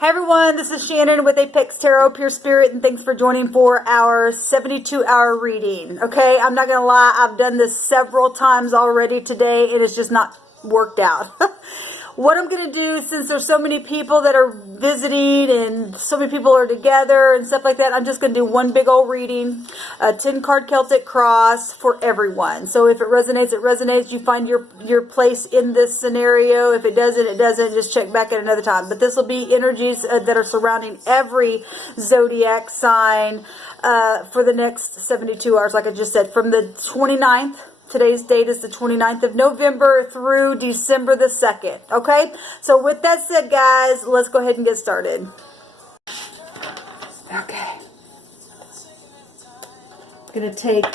Hey everyone, this is Shannon with Apex Tarot, Pure Spirit, and thanks for joining for our 72-hour reading. Okay, I'm not going to lie, I've done this several times already today, and it's just not worked out. What I'm going to do, since there's so many people that are visiting and so many people are together and stuff like that, I'm just going to do one big old reading, a 10-card Celtic cross for everyone. So if it resonates, it resonates. You find your place in this scenario. If it doesn't, it doesn't. Just check back at another time. But this will be energies that are surrounding every zodiac sign for the next 72 hours, like I just said, from the 29th. Today's date is the 29th of November through December the 2nd. Okay? So with that said, guys, let's go ahead and get started. Okay. I'm going to take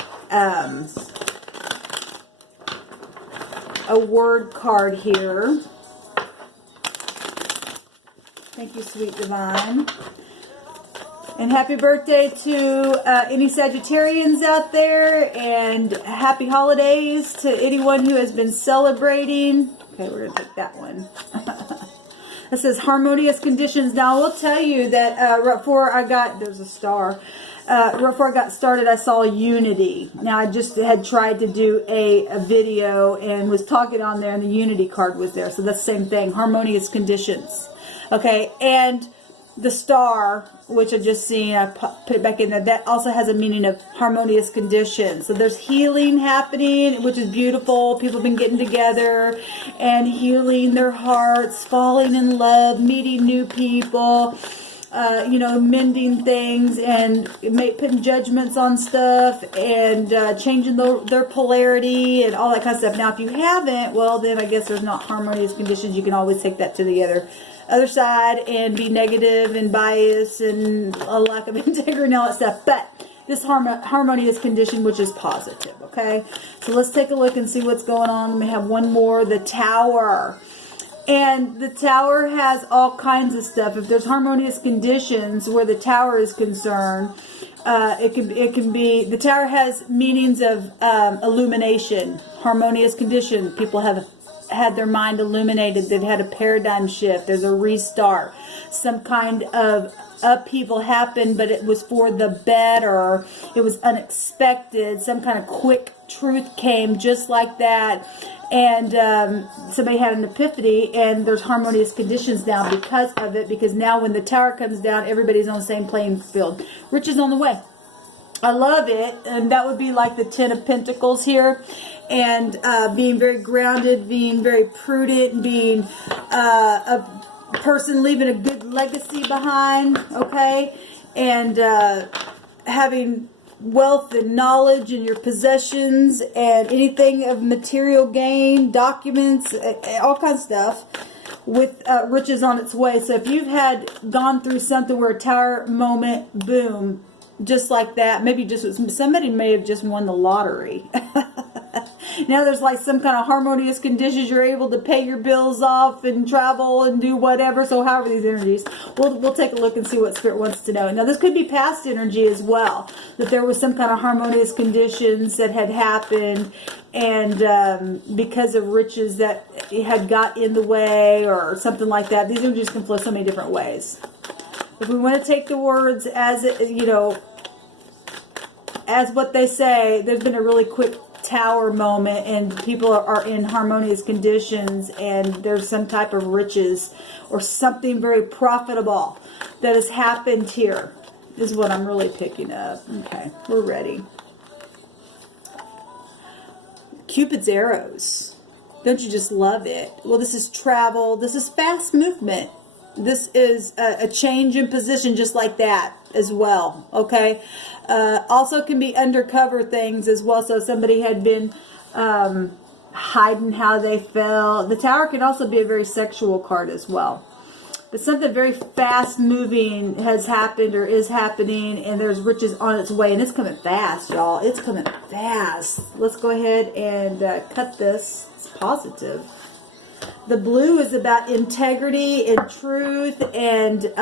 a word card here. Thank you, sweet divine. And happy birthday to any Sagittarians out there, and happy holidays to anyone who has been celebrating. Okay, we're going to take that one. It says harmonious conditions. Now, I will tell you that right before I got, there's a star. Right before I got started, I saw unity. Now, I just had tried to do a video and was talking on there, and the unity card was there. So that's the same thing, harmonious conditions. Okay, and the star, which I just seen, I put it back in there, that also has a meaning of harmonious conditions. So there's healing happening, which is beautiful. People have been getting together and healing their hearts, falling in love, meeting new people, mending things and putting judgments on stuff and changing their polarity and all that kind of stuff. Now, if you haven't, well, then I guess there's not harmonious conditions. You can always take that to the other side and be negative and biased and a lack of integrity and all that stuff. But this harmonious condition, which is positive, okay? So let's take a look and see what's going on. Let me have one more, the Tower. And the Tower has all kinds of stuff. If there's harmonious conditions where the Tower is concerned, it can be, the Tower has meanings of illumination, harmonious condition. People have had their mind illuminated. They've had a paradigm shift. There's a restart. Some kind of upheaval happened, but it was for the better. It was unexpected. Some kind of quick truth came just like that. And somebody had an epiphany, and there's harmonious conditions now because of it. Because now when the Tower comes down, everybody's on the same playing field. Rich is on the way. I love it, and that would be like the 10 of Pentacles here, and being very grounded, being very prudent, being a person leaving a good legacy behind, okay, and having wealth and knowledge in your possessions and anything of material gain, documents, all kinds of stuff, with riches on its way. So if you've gone through something where a Tower moment, boom, just like that, maybe just somebody may have just won the lottery. Now there's like some kind of harmonious conditions. You're able to pay your bills off and travel and do whatever. So however these energies, we'll take a look and see what Spirit wants to know. Now this could be past energy as well, that there was some kind of harmonious conditions that had happened, and because of riches that had got in the way or something like that. These energies can flow so many different ways. If we want to take the words as as what they say, there's been a really quick Tower moment, and people are in harmonious conditions, and there's some type of riches or something very profitable that has happened here, is what I'm really picking up. Okay, we're ready. Cupid's arrows. Don't you just love it? Well, this is travel. This is fast movement. This is a change in position just like that as well, okay? Also can be undercover things as well. So somebody had been hiding how they felt. The Tower can also be a very sexual card as well. But something very fast moving has happened or is happening, and there's riches on its way. And it's coming fast, y'all. It's coming fast. Let's go ahead and cut this. It's positive. The blue is about integrity and truth and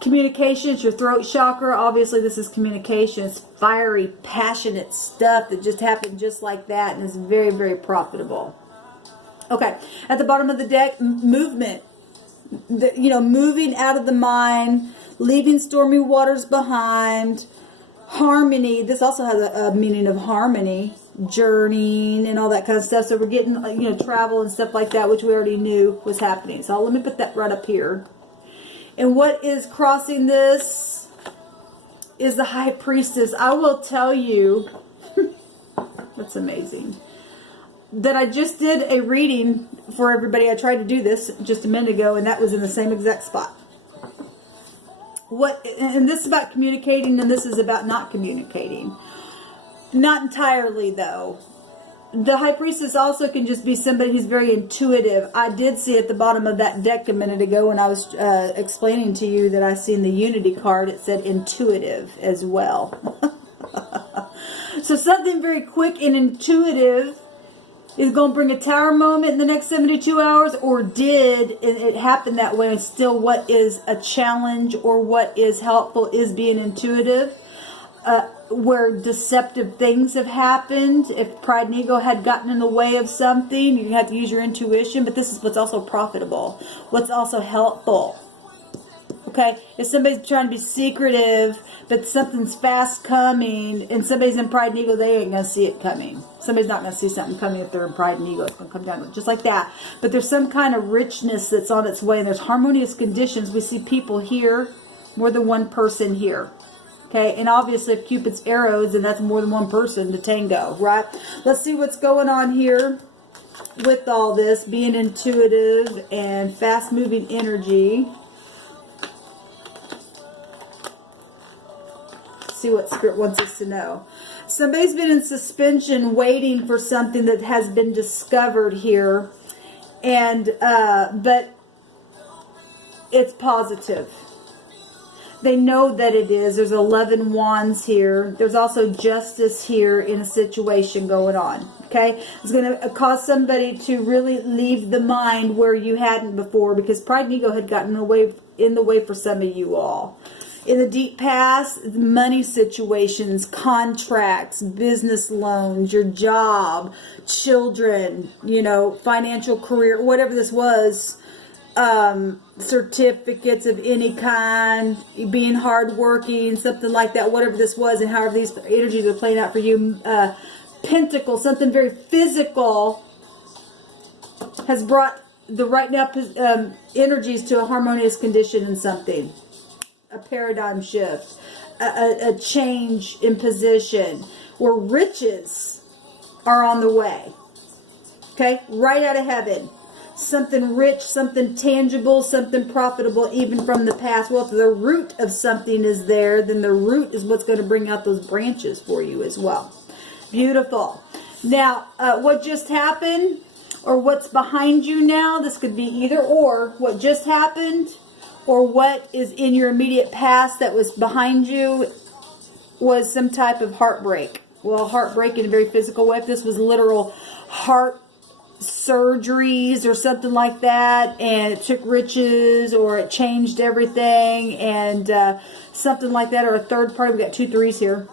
communications, your throat chakra. Obviously, this is communications. Fiery, passionate stuff that just happened just like that and is very, very profitable. Okay, at the bottom of the deck, movement. Moving out of the mind, leaving stormy waters behind, harmony. This also has a meaning of harmony, journeying and all that kind of stuff. So we're getting, travel and stuff like that, which we already knew was happening. So let me put that right up here. And what is crossing this is the High Priestess. I will tell you, that's amazing, that I just did a reading for everybody. I tried to do this just a minute ago, and that was in the same exact spot. And this is about communicating, and this is about not communicating. Not entirely, though. The High Priestess also can just be somebody who's very intuitive. I did see at the bottom of that deck a minute ago when I was explaining to you that I seen the Unity card. It said intuitive as well. So something very quick and intuitive is going to bring a Tower moment in the next 72 hours, or did, and it happened that way. And still, what is a challenge or what is helpful is being intuitive. Where deceptive things have happened, if pride and ego had gotten in the way of something, you have to use your intuition. But this is what's also profitable, what's also helpful. Okay, if somebody's trying to be secretive, but something's fast coming, and somebody's in pride and ego, they ain't going to see it coming. Somebody's not going to see something coming if they're in pride and ego. It's going to come down just like that. But there's some kind of richness that's on its way, and there's harmonious conditions. We see people here, more than one person here. Okay, and obviously if Cupid's arrows, then that's more than one person to tango, right? Let's see what's going on here with all this, being intuitive and fast-moving energy. See what Spirit wants us to know. Somebody's been in suspension waiting for something that has been discovered here, and but it's positive. They know that it is. There's 11 wands here. There's also justice here in a situation going on. Okay? It's going to cause somebody to really leave the mind where you hadn't before, because pride and ego had gotten in the way for some of you all. In the deep past, money situations, contracts, business loans, your job, children, financial career, whatever this was, certificates of any kind, being hardworking, something like that, whatever this was, and however these energies are playing out for you. Pentacle, something very physical, has brought the right now energies to a harmonious condition in something. A paradigm shift, a change in position, where riches are on the way. Okay, right out of heaven. Something rich, something tangible, something profitable, even from the past. Well, if the root of something is there, then the root is what's going to bring out those branches for you as well. Beautiful. Now, what just happened, or what's behind you now, this could be either or. What just happened, or what is in your immediate past that was behind you, was some type of heartbreak. Well, heartbreak in a very physical way. If this was literal heart surgeries or something like that, and it took riches, or it changed everything, and something like that, or a third party. We got 2 3s here.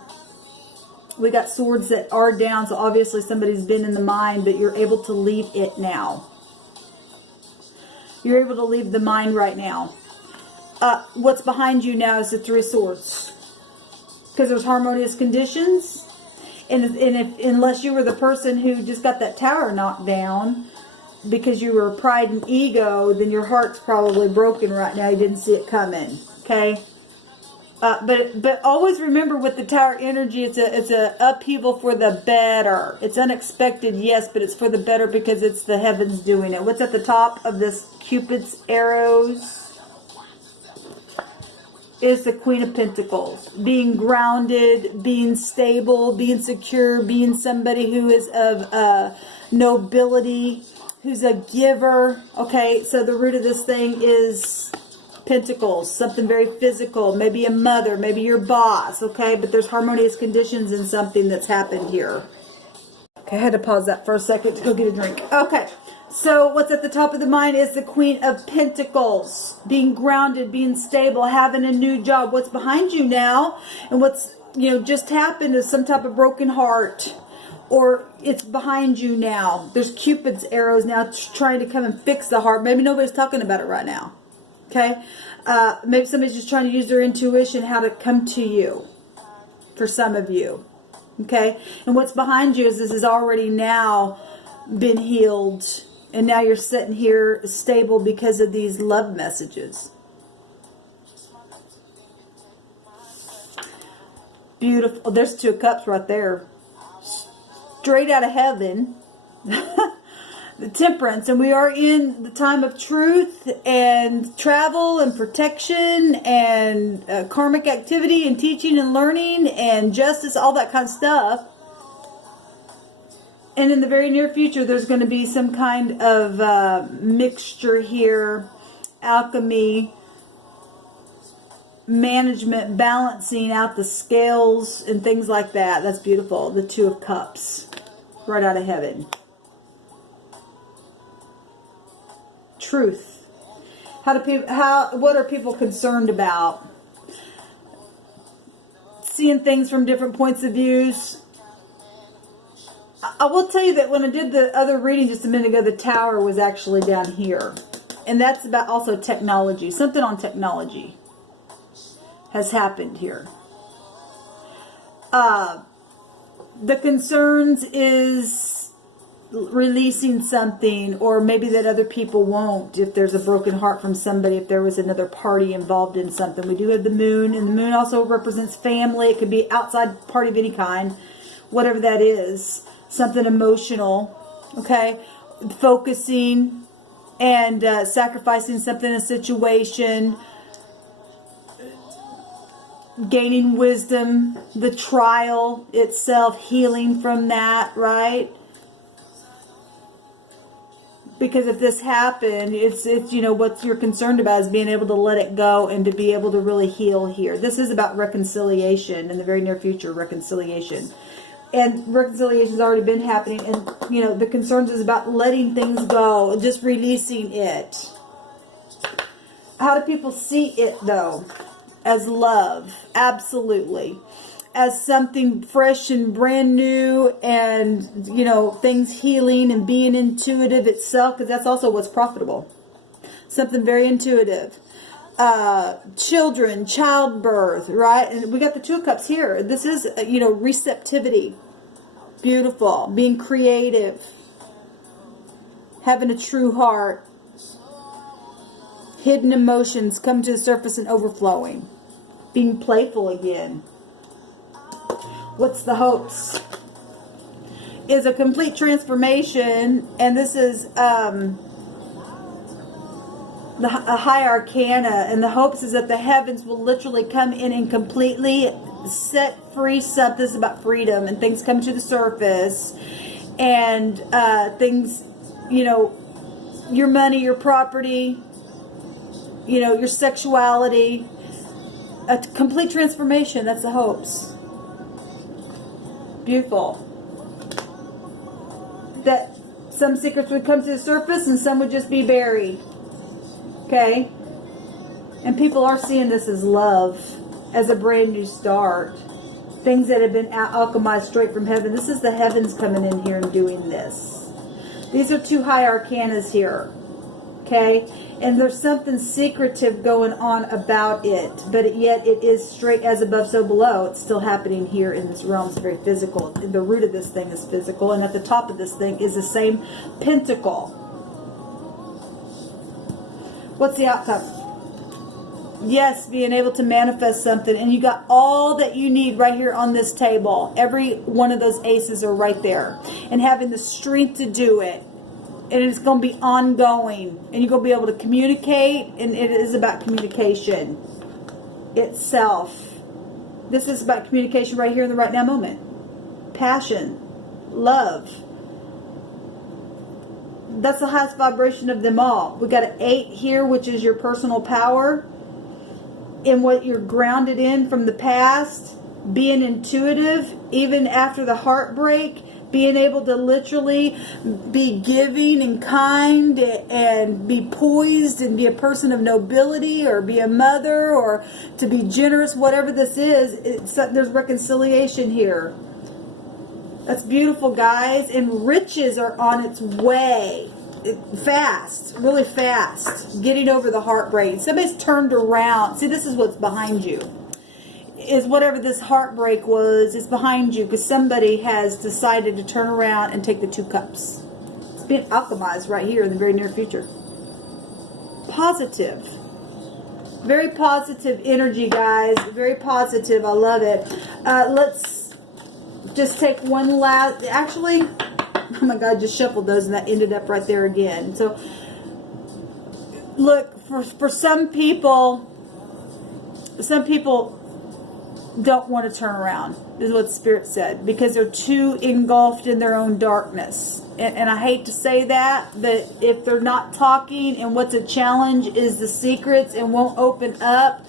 We got swords that are down, so obviously somebody's been in the mind, but you're able to leave it now. You're able to leave the mind right now. What's behind you now is the 3 of Swords, because there's harmonious conditions. And unless you were the person who just got that tower knocked down because you were pride and ego, then your heart's probably broken right now. You didn't see it coming. Okay. But always remember, with the tower energy, it's a upheaval for the better. It's unexpected, yes, but it's for the better because it's the heavens doing it. What's at the top of this Cupid's arrows is the Queen of Pentacles. Being grounded, being stable, being secure, being somebody who is of nobility, who's a giver. Okay, so the root of this thing is Pentacles, something very physical, maybe a mother, maybe your boss, okay? But there's harmonious conditions in something that's happened here. Okay, I had to pause that for a second to go get a drink. Okay. So what's at the top of the mind is the Queen of Pentacles. Being grounded, being stable, having a new job. What's behind you now, and what's just happened is some type of broken heart, or it's behind you now. There's Cupid's arrows now trying to come and fix the heart. Maybe nobody's talking about it right now. Okay? Maybe somebody's just trying to use their intuition how to come to you. For some of you. Okay? And what's behind you is this has already now been healed. And now you're sitting here stable because of these love messages. Beautiful. There's 2 of Cups right there. Straight out of heaven. The Temperance. And we are in the time of truth and travel and protection and karmic activity and teaching and learning and justice, all that kind of stuff. And in the very near future, there's going to be some kind of mixture here, alchemy, management, balancing out the scales and things like that. That's beautiful. The 2 of Cups, right out of heaven. Truth. What are people concerned about? Seeing things from different points of views. I will tell you that when I did the other reading just a minute ago, the Tower was actually down here. And that's about also technology. Something on technology has happened here. The concerns is releasing something, or maybe that other people won't, if there's a broken heart from somebody, if there was another party involved in something. We do have the Moon, and the Moon also represents family. It could be outside party of any kind, whatever that is. Something emotional, okay? Focusing and sacrificing something in a situation, gaining wisdom, the trial itself, healing from that, right? Because if this happened, it's you know, what you're concerned about is being able to let it go and to be able to really heal here. This is about reconciliation in the very near future, reconciliation. And reconciliation has already been happening. And, you know, the concerns is about letting things go, just releasing it. How do people see it, though? As love. Absolutely. As something fresh and brand new, and, you know, things healing and being intuitive itself, because that's also what's profitable. Something very intuitive. Children, childbirth, right? And we got the 2 of Cups here. This is, you know, receptivity. Beautiful. Being creative. Having a true heart. Hidden emotions come to the surface and overflowing. Being playful again. What's the hopes? Is a complete transformation, and this is a high arcana, and the hopes is that the heavens will literally come in and completely set free something. This is about freedom, and things come to the surface, and things, you know, your money, your property, you know, your sexuality, a complete transformation. That's the hopes. Beautiful. That some secrets would come to the surface and some would just be buried. Okay? And people are seeing this as love, as a brand new start. Things that have been alchemized straight from heaven. This is the heavens coming in here and doing this. These are 2 high arcanas here. Okay? And there's something secretive going on about it. But yet it is straight as above, so below. It's still happening here in this realm. It's very physical. The root of this thing is physical. And at the top of this thing is the same pentacle. What's the outcome? Yes, being able to manifest something. And you got all that you need right here on this table. Every one of those aces are right there. And having the strength to do it. And it's going to be ongoing. And you're going to be able to communicate. And it is about communication itself. This is about communication right here in the right now moment. Passion. Love. That's the highest vibration of them all. We got an 8 here, which is your personal power. In what you're grounded in from the past. Being intuitive. Even after the heartbreak. Being able to literally be giving and kind and be poised and be a person of nobility, or be a mother, or to be generous, whatever this is. There's reconciliation here. That's beautiful, guys. And riches are on its way. Fast, really fast. Getting over the heartbreak. Somebody's turned around. See, this is what's behind you. Is whatever this heartbreak was, is behind you, because somebody has decided to turn around and take the 2 cups. It's being alchemized right here in the very near future. Positive. Very positive energy, guys. Very positive. I love it. Let's just take one last... Actually, oh my God, just shuffled those and that ended up right there again. So, look, for some people don't want to turn around, is what Spirit said, because they're too engulfed in their own darkness. And I hate to say that, but if they're not talking, and what's a challenge is the secrets and won't open up,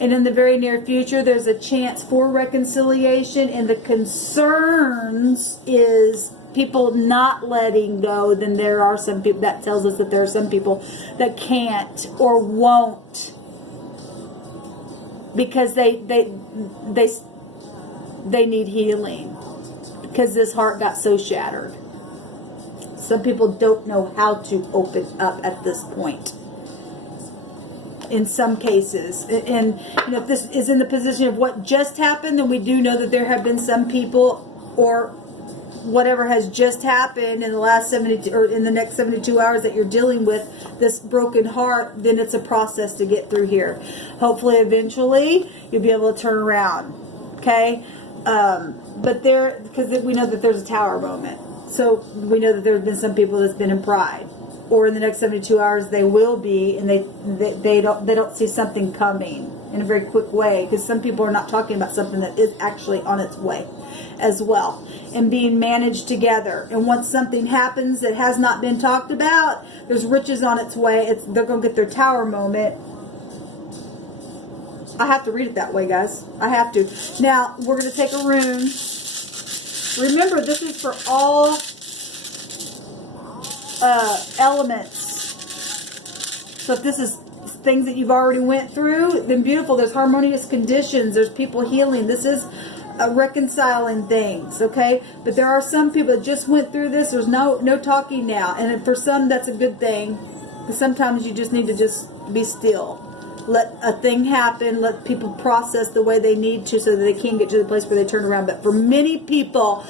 and in the very near future there's a chance for reconciliation, and the concerns is people not letting go, then there are some people, that tells us that there are some people that can't or won't, because they need healing, because this heart got so shattered. Some people don't know how to open up at this point. In some cases, and you know, if this is in the position of what just happened, then we do know that there have been some people, or whatever has just happened in the last 72 or in the next 72 hours that you're dealing with this broken heart, then it's a process to get through here. Hopefully eventually you'll be able to turn around. Okay. But there, because we know that there's a tower moment, so we know that there's been some people that's been in pride, or in the next 72 hours they will be, and they don't see something coming in a very quick way, because some people are not talking about something that is actually on its way as well, and being managed together. And once something happens that has not been talked about, there's riches on its way. They're going to get their tower moment. I have to read it that way, guys. I have to. Now, we're going to take a rune. Remember, this is for all elements. So if this is things that you've already went through, then beautiful. There's harmonious conditions. There's people healing. This is reconciling things, okay? But there are some people that just went through this. There's no talking now, and for some that's a good thing, because sometimes you just need to just be still, let a thing happen, let people process the way they need to, so that they can get to the place where they turn around. But for many people,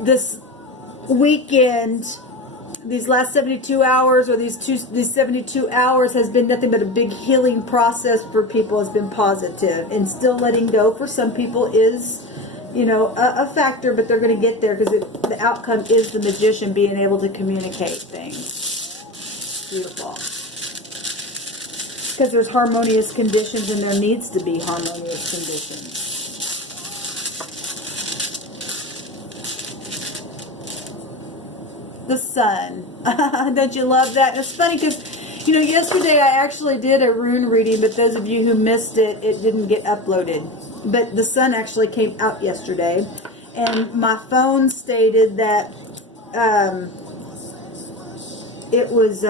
this weekend, these last 72 hours, or these 72 hours, has been nothing but a big healing process for people. Has been positive, and still letting go for some people is, you know, a factor, but they're going to get there, because the outcome is the Magician being able to communicate things. Beautiful. Because there's harmonious conditions, and there needs to be harmonious conditions. The sun. Don't you love that? It's funny because, you know, yesterday I actually did a rune reading, but those of you who missed it, it didn't get uploaded. But the sun actually came out yesterday, and my phone stated that it was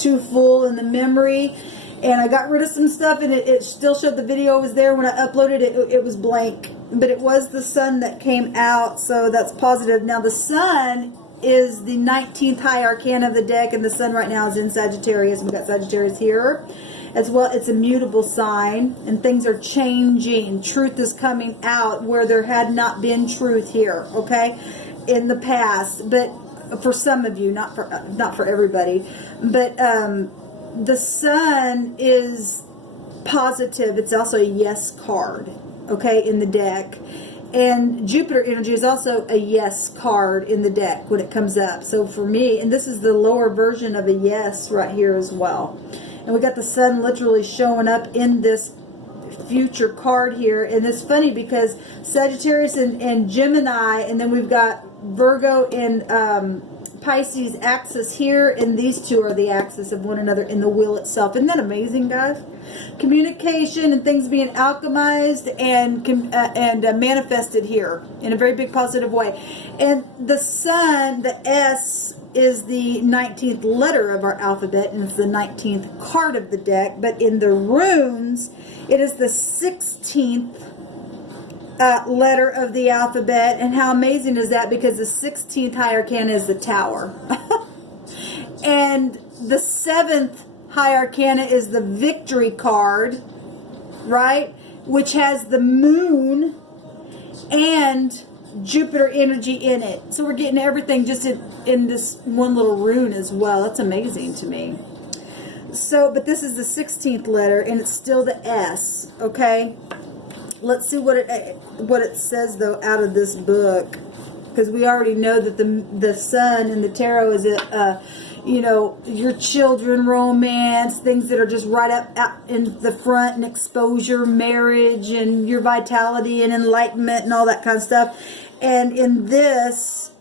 too full in the memory, and I got rid of some stuff, and it still showed the video was there. When I uploaded it, it was blank, but it was the sun that came out, so that's positive. Now the sun is the 19th high arcana of the deck, and the sun right now is in Sagittarius. We've got Sagittarius here as well. It's a mutable sign, and things are changing. Truth is coming out where there had not been truth here, okay, in the past. But for some of you, not for everybody. But the sun is positive. It's also a yes card, okay, in the deck. And Jupiter energy is also a yes card in the deck when it comes up. So for me, and this is the lower version of a yes right here as well. And we got the sun literally showing up in this future card here. And it's funny because Sagittarius and Gemini, and then we've got Virgo and Pisces axis here, and these two are the axis of one another in the wheel itself. Isn't that amazing, guys? Communication and things being alchemized and manifested here in a very big positive way. And the sun, the S, is the 19th letter of our alphabet, and it's the 19th card of the deck. But in the runes, it is the 16th letter of the alphabet. And how amazing is that? Because the 16th high arcana is the Tower. And the 7th high arcana is the Victory card, right? Which has the Moon and Jupiter energy in it. So we're getting everything just in this one little rune as well. That's amazing to me. So, but this is the 16th letter, and it's still the S, okay? Let's see what it says, though, out of this book. Because we already know that the Sun in the tarot is you know, your children, romance, things that are just right up out in the front, and exposure, marriage, and your vitality and enlightenment and all that kind of stuff. And in this,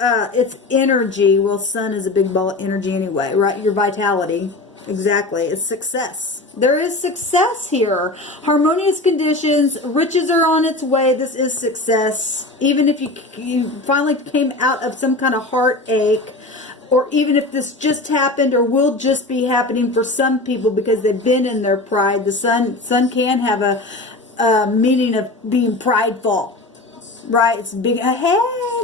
it's energy. Well, Sun is a big ball of energy anyway, right? Your vitality. Exactly. It's success. There is success here. Harmonious conditions. Riches are on its way. This is success. Even if you finally came out of some kind of heartache, or even if this just happened or will just be happening for some people because they've been in their pride. The sun can have a meaning of being prideful. Right? It's big. Hey,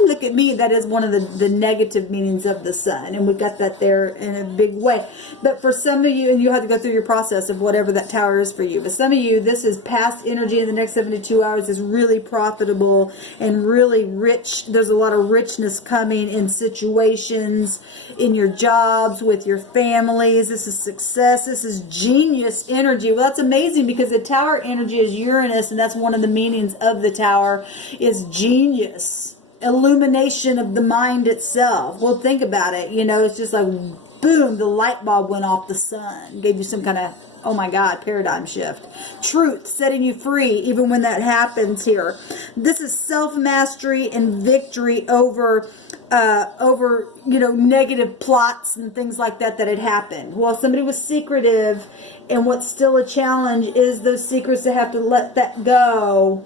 look at me. That is one of the negative meanings of the Sun. And we got that there in a big way. But for some of you, and you have to go through your process of whatever that Tower is for you. But some of you, this is past energy in the next 72 hours is really profitable and really rich. There's a lot of richness coming in situations, in your jobs, with your families. This is success. This is genius energy. Well, that's amazing because the Tower energy is Uranus, and that's one of the meanings of the Tower is genius, illumination of the mind itself. Well, think about it. You know, it's just like, boom, the light bulb went off the Sun. Gave you some kind of, oh my God, paradigm shift. Truth, setting you free, even when that happens here. This is self-mastery and victory over, you know, negative plots and things like that had happened. Well, somebody was secretive, and what's still a challenge is those secrets that have to let that go.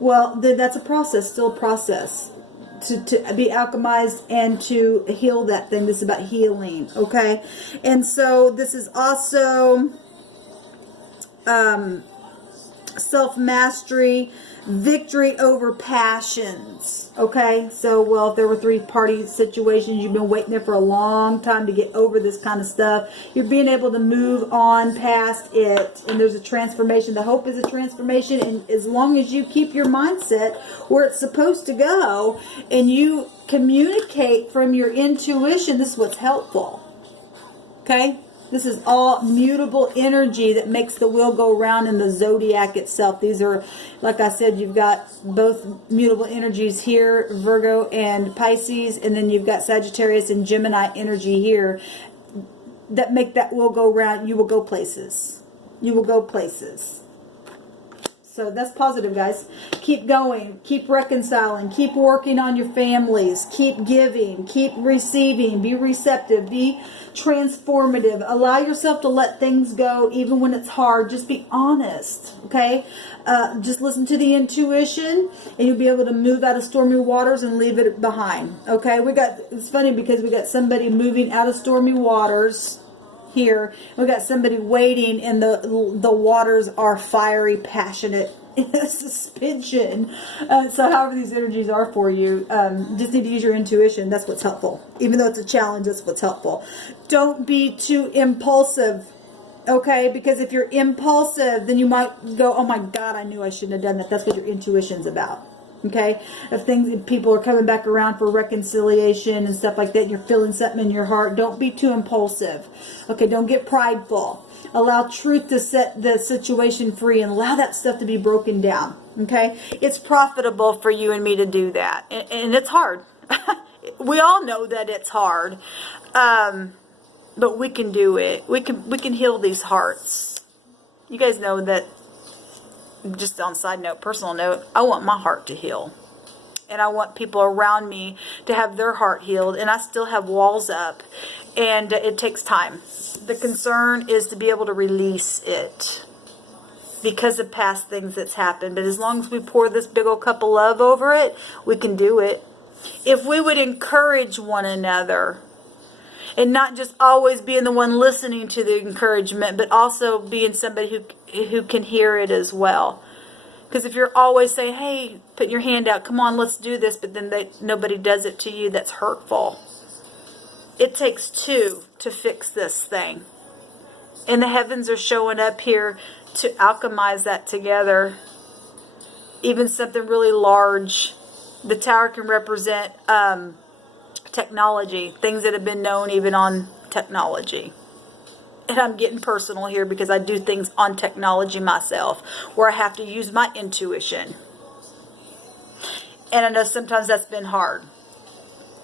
Well, that's a process, still a process to be alchemized and to heal that thing. This is about healing, okay? And so this is also self-mastery, victory over passions, okay? So, well, if there were three-party situations, you've been waiting there for a long time to get over this kind of stuff, you're being able to move on past it, and there's a transformation. The hope is a transformation, and as long as you keep your mindset where it's supposed to go, and you communicate from your intuition, this is what's helpful, okay? This is all mutable energy that makes the wheel go round in the zodiac itself. These are, like I said, you've got both mutable energies here, Virgo and Pisces, and then you've got Sagittarius and Gemini energy here that make that wheel go round. You will go places. You will go places. So that's positive, guys. Keep going. Keep reconciling. Keep working on your families. Keep giving. Keep receiving. Be receptive. Be transformative. Allow yourself to let things go even when it's hard. Just be honest, okay? Just listen to the intuition, and you'll be able to move out of stormy waters and leave it behind, okay? It's funny because we got somebody moving out of stormy waters here. We got somebody waiting, and the waters are fiery, passionate suspension. So however these energies are for you, just need to use your intuition. That's what's helpful. Even though it's a challenge, that's what's helpful. Don't be too impulsive, okay? Because if you're impulsive, then you might go, oh my God, I knew I shouldn't have done that. That's what your intuition's about. Okay, if people are coming back around for reconciliation and stuff like that, and you're feeling something in your heart, don't be too impulsive. Okay, don't get prideful. Allow truth to set the situation free and allow that stuff to be broken down. Okay, it's profitable for you and me to do that, and it's hard. We all know that it's hard, but we can do it. We can heal these hearts. You guys know that. Just on side note, personal note, I want my heart to heal. And I want people around me to have their heart healed. And I still have walls up. And it takes time. The concern is to be able to release it because of past things that's happened. But as long as we pour this big old cup of love over it, we can do it. If we would encourage one another, and not just always being the one listening to the encouragement, but also being somebody who can hear it as well. Because if you're always saying, hey, put your hand out, come on, let's do this, but then nobody does it to you, that's hurtful. It takes two to fix this thing. And the heavens are showing up here to alchemize that together. Even something really large. The tower can represent technology, things that have been known even on technology. And I'm getting personal here because I do things on technology myself where I have to use my intuition. And I know sometimes that's been hard.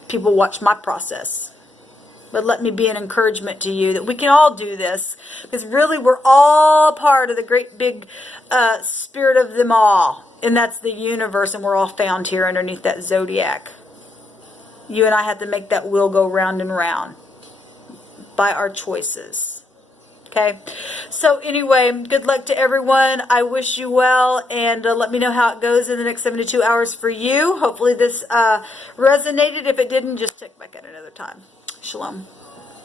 People watch my process. But let me be an encouragement to you that we can all do this. Because really we're all part of the great big spirit of them all. And that's the universe, and we're all found here underneath that zodiac. You and I have to make that wheel go round and round by our choices. Okay, so anyway, good luck to everyone. I wish you well, and let me know how it goes in the next 72 hours for you. Hopefully this resonated. If it didn't, just check back at another time. Shalom.